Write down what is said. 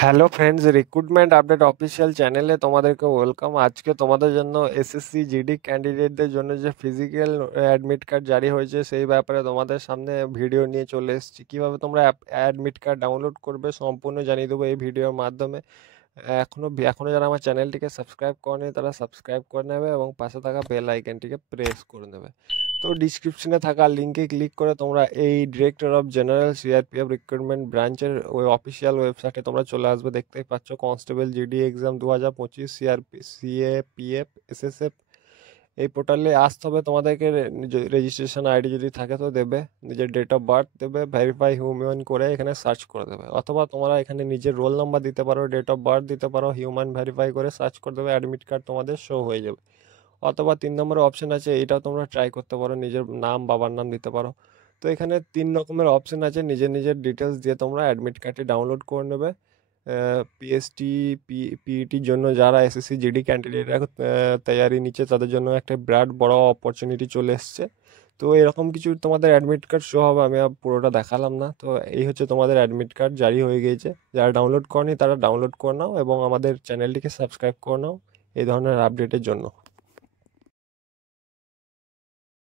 Hello friends, recruitment update official চ্যানেলে তোমাদেরকে welcome. আজকে তোমাদের জন্য এসএসসি জিডি ক্যান্ডিডেটদের জন্য যে ফিজিক্যাল অ্যাডমিট কার্ড জারি হয়েছে সেই ব্যাপারে তোমাদের সামনে ভিডিও নিয়ে চলে এসেছি। কীভাবে তোমরা অ্যাডমিট কার্ড ডাউনলোড করবে সম্পূর্ণ জানিয়ে দেবো এই ভিডিওর মাধ্যমে। এখনও যারা আমার চ্যানেলটিকে সাবস্ক্রাইব করেনি তারা সাবস্ক্রাইব করে নেবে এবং পাশে থাকা বেল আইকনটিকে প্রেস করে নেবে। তো ডিসক্রিপশনে থাকা লিঙ্কে ক্লিক করে তোমরা এই director of general CRPF recruitment ব্রাঞ্চের ওই অফিসিয়াল ওয়েবসাইটে তোমরা চলে আসবে। দেখতেই পাচ্ছ constable GD exam 2025 CAPF SSF. এই পোর্টালে আসতে হবে তোমাদেরকে। রেজিস্ট্রেশন আইডি যদি থাকে তো দেবে, নিজের ডেট অফ বার্থ দেবে, ভেরিফাই হিউম্যান করে এখানে সার্চ করে দেবে, অথবা তোমরা এখানে নিজের রোল নাম্বার দিতে পারো, ডেট অফ বার্থ দিতে পারো, হিউম্যান ভেরিফাই করে সার্চ করে দেবে, অ্যাডমিট কার্ড তোমাদের শো হয়ে যাবে। অথবা 3 নম্বরের অপশন আছে, এটাও তোমরা ট্রাই করতে পারো, নিজের নাম বাবার নাম দিতে পারো। তো এখানে 3 রকমের অপশন আছে, নিজের নিজের ডিটেলস দিয়ে তোমরা অ্যাডমিট কার্ডটি ডাউনলোড করে নেবে। পিএসটি পিইটির জন্য যারা এসএসসি জিডি ক্যান্ডিডেটরা তৈয়ারি নিচ্ছে তাদের জন্য একটা বিরাট বড় অপরচুনিটি চলে এসছে। তো এরকম কিছু তোমাদের অ্যাডমিট কার্ড শো হবে, আমি আর পুরোটা দেখালাম না। তো এই হচ্ছে তোমাদের অ্যাডমিট কার্ড জারি হয়ে গিয়েছে। যারা ডাউনলোড করনি তারা ডাউনলোড করে নাও এবং আমাদের চ্যানেলটিকে সাবস্ক্রাইব করে নাও এই ধরনের আপডেটের জন্য।